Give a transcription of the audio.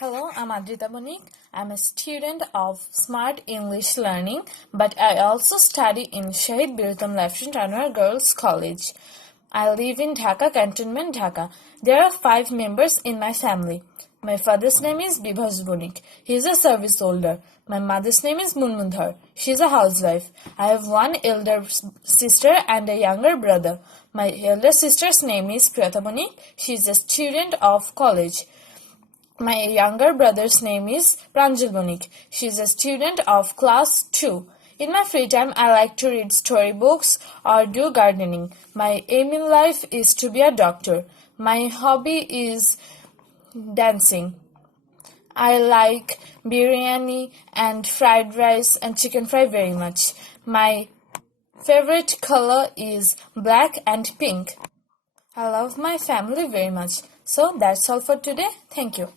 Hello, I'm Adrita Bonik. I'm a student of Smart English Learning, but I also study in Shahid Birutam Lieutenant Anwar Girls College. I live in Dhaka, Cantonment, Dhaka. There are 5 members in my family. My father's name is Bibhas Bonik. He is a service holder. My mother's name is Munmundhar. She is a housewife. I have one elder sister and a younger brother. My elder sister's name is Priyata Bonik. She is a student of college. My younger brother's name is Pranjal Bonik. She is a student of class 2. In my free time, I like to read storybooks or do gardening. My aim in life is to be a doctor. My hobby is dancing. I like biryani and fried rice and chicken fry very much. My favorite color is black and pink. I love my family very much. So that's all for today. Thank you.